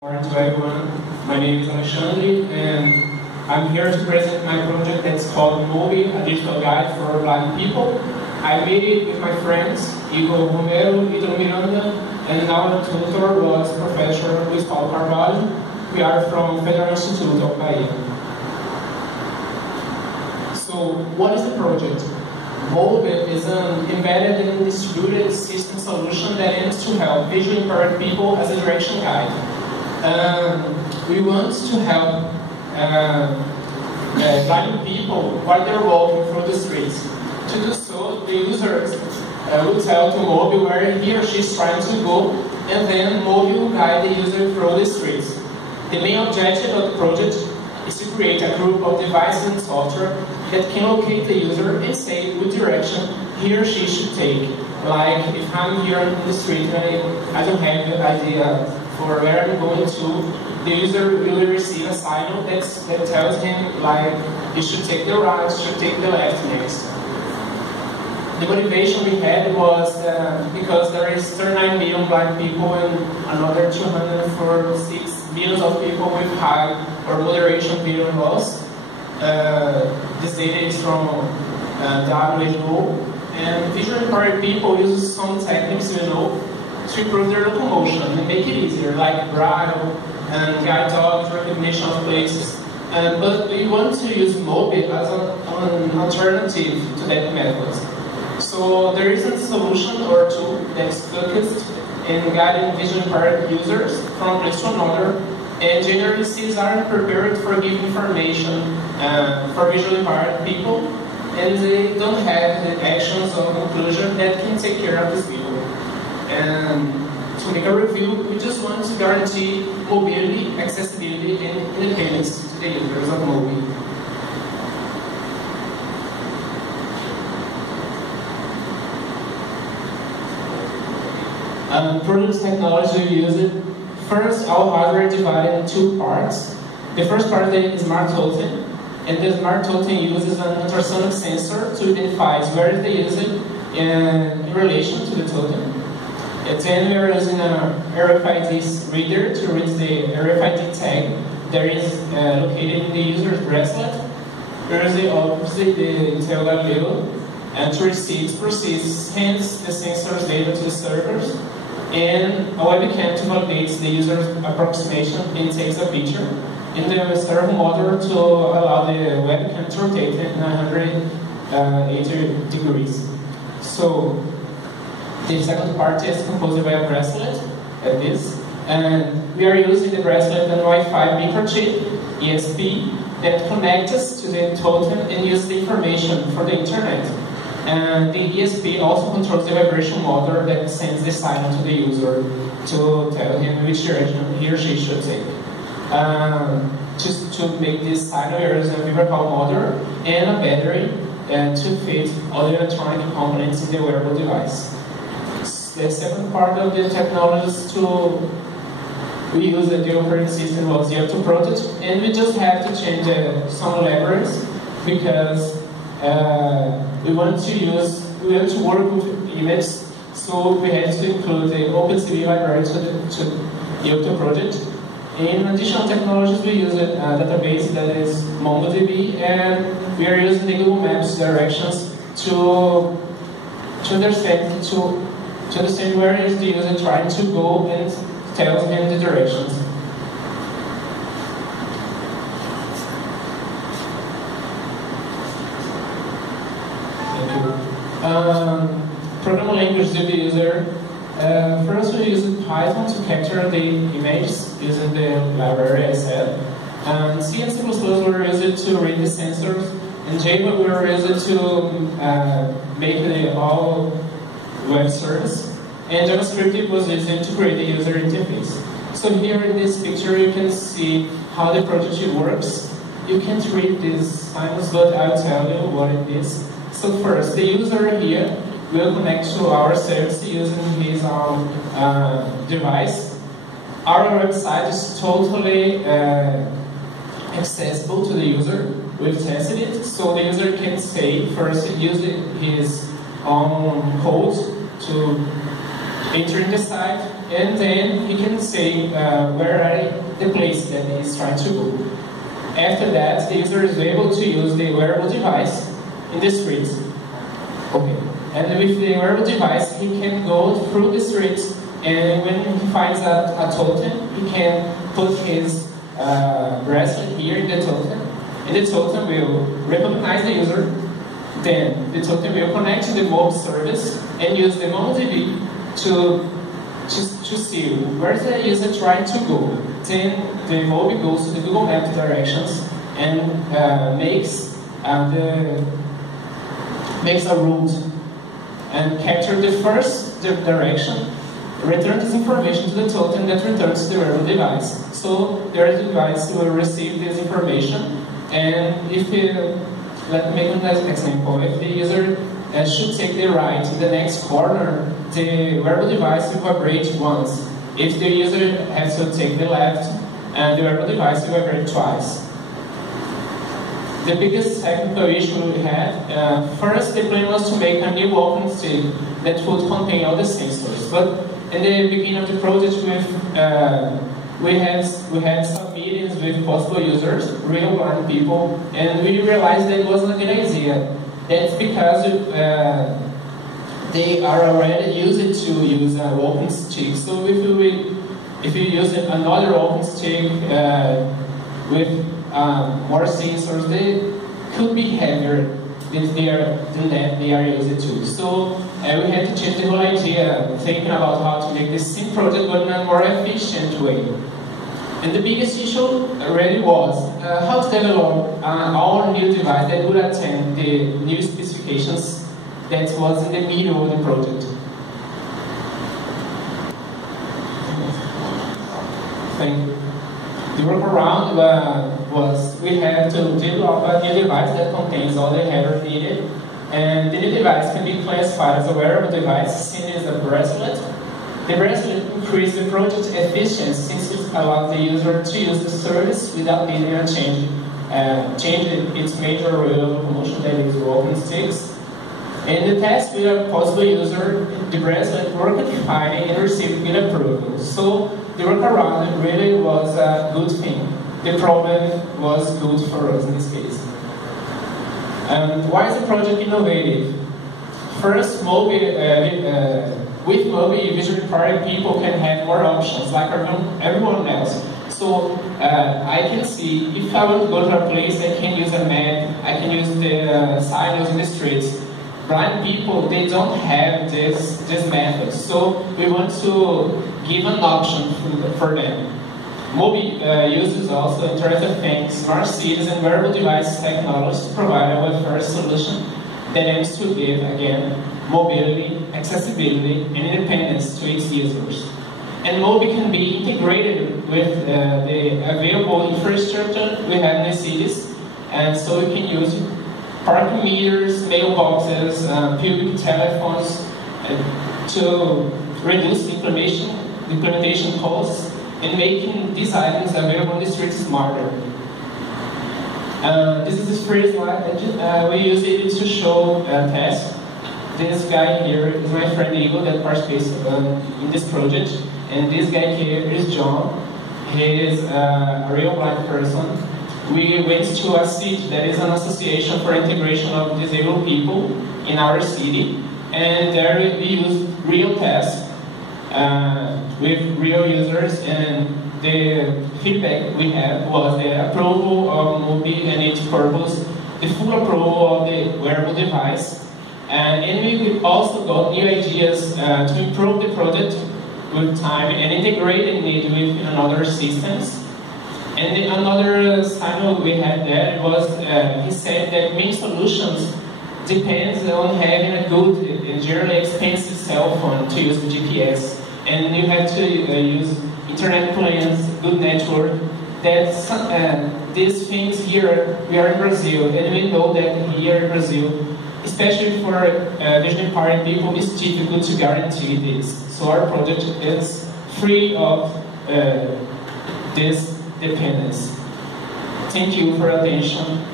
Morning to everyone. My name is Alexandre and I'm here to present my project that's called Moby, a digital guide for blind people. I made it with my friends, Igor Romero, Ito Miranda, and our tutor was Professor Luis Paulo Carvalho. We are from Federal Institute of Bahia. So, what is the project? Moby is an embedded and distributed system solution that aims to help visually impaired people as a direction guide. We want to help blind people while they're walking through the streets. To do so, the users will tell to Moby where he or she is trying to go, and then Moby will guide the user through the streets. The main objective of the project is to create a group of devices and software that can locate the user and say which direction he or she should take. Like, if I'm here in the street and I don't have an idea for where I'm going to, the user will receive a signal that tells him, like, you should take the right, you should take the left next. The motivation we had was because there is 39 million blind people and another 246 million of people with high or moderation vision loss. This data is from WHO, and visually impaired people use some techniques, to improve their locomotion and make it easier, like braille and guide dogs, recognition of places. But we want to use Moby as an alternative to that method. So there is a solution or tool that's focused in guiding visually impaired users from place to another, and generally cities are prepared for giving information for visually impaired people, and they don't have the actions or conclusion that can take care of these people. And to make a review, we just want to guarantee mobility, accessibility, and independence to the users of Moby. Product technology we use it. First, our hardware is divided in two parts. The first part is smart totem, and the smart totem uses an ultrasonic sensor to identify where is the user in relation to the totem. Then we are using an RFID reader to read the RFID tag that is located in the user's bracelet. We are using obviously the Intel Galileo and to proceed, sends the sensor's data to the servers, and a webcam to validate the user's approximation and takes a picture, and the servo motor to allow the webcam to rotate in 180 degrees. So the second part is composed by a bracelet, like this, and we are using the bracelet and Wi-Fi microchip, ESP, that connects us to the totem and uses the information for the internet. And the ESP also controls the vibration motor that sends the signal to the user to tell him which direction he or she should take. Just to make this signal, there is a vibracal motor and a battery to fit all the electronic components in the wearable device. The second part of the technology is we use the operating system was the Auto Project, and we just have to change some libraries because we want to work with images, so we have to include the OpenCV library to the Auto Project. In additional technologies, we use a database that is MongoDB, and we are using the Google Maps directions to understand where is the user trying to go and tell him the directions. Thank you. Programming language to the user. First, we use Python to capture the images using the library I said. C and C++ were used to read the sensors, and Java were used to make the all web service, and JavaScript was used to create the user interface. So here in this picture you can see how the project works. You can't read these signs, but I'll tell you what it is. So first, the user here will connect to our service using his own device. Our website is totally accessible to the user. We've tested it, so the user can say first using his own code to entering the site, and then he can say where are the places that he's trying to go. After that, the user is able to use the wearable device in the streets. Okay. And with the wearable device, he can go through the streets, and when he finds a totem, he can put his bracelet here in the totem, and the totem will recognize the user. Then the totem will connect to the Moby service and use the MongoDB to see where the user trying to go. Then the Moby goes to the Google Maps directions and makes a route and capture the first direction, return this information to the totem that returns to the wearable device. So the wearable device will receive this information, and if let me make an example. If the user should take the right in the next corner, the wearable device will vibrate once. If the user has to take the left, the wearable device will vibrate twice. The biggest technical issue we had, first the plan was to make a new open stick that would contain all the sensors. But in the beginning of the project, we had some meetings with possible users, real blind people, and we realized that it wasn't a good idea. That's because they are already used to use an open stick. So if you use another open stick with more sensors, they could be heavier than they are used to. So we had to change the whole idea, thinking about how to make the same project but in a more efficient way. And the biggest issue really was how to develop our new device that would attend the new specifications that was in the middle of the project. Thank you. The workaround was we had to develop a new device that contains all the header needed, and the new device can be classified as a wearable device, seen as a bracelet. The bracelet increases the project efficiency since it allows the user to use the service without needing to change its major rail of locomotion, that is open sticks. In the test with a possible user, the bracelet worked fine and received good approval. So the workaround really was a good thing. The problem was good for us in this case. And why is the project innovative? First, with Moby, visually impaired people can have more options, like everyone else. So I can see, if I want to go to a place, I can use a map, I can use the signals in the streets. Blind people, they don't have this method, so we want to give an option for them. Moby uses also Internet of Things, smart cities, and wearable device technologies to provide a web-first solution that aims to give, again, mobility, accessibility, and independence to its users. And Moby can be integrated with the available infrastructure we have in the cities, and so we can use parking meters, mailboxes, public telephones to reduce the implementation costs and making these items available on the streets smarter. This is the first slide. We use it to show a test. This guy here is my friend Igor that participates in this project, and this guy here is João. He is a real blind person. We went to a city that is an association for integration of disabled people in our city, and there we used real tests with real users, and the feedback we had was the approval of Moby and its purpose, the full approval of the wearable device, and we also got new ideas to improve the product with time and integrating it with another systems. And another signal we had there was, he said that many solutions depends on having a good and generally expensive cell phone to use the GPS. And you have to use internet plans, good network. These things here, we are in Brazil, and we know that here in Brazil, especially for visually impaired people, it's difficult to guarantee this. So our project is free of this dependence. Thank you for your attention.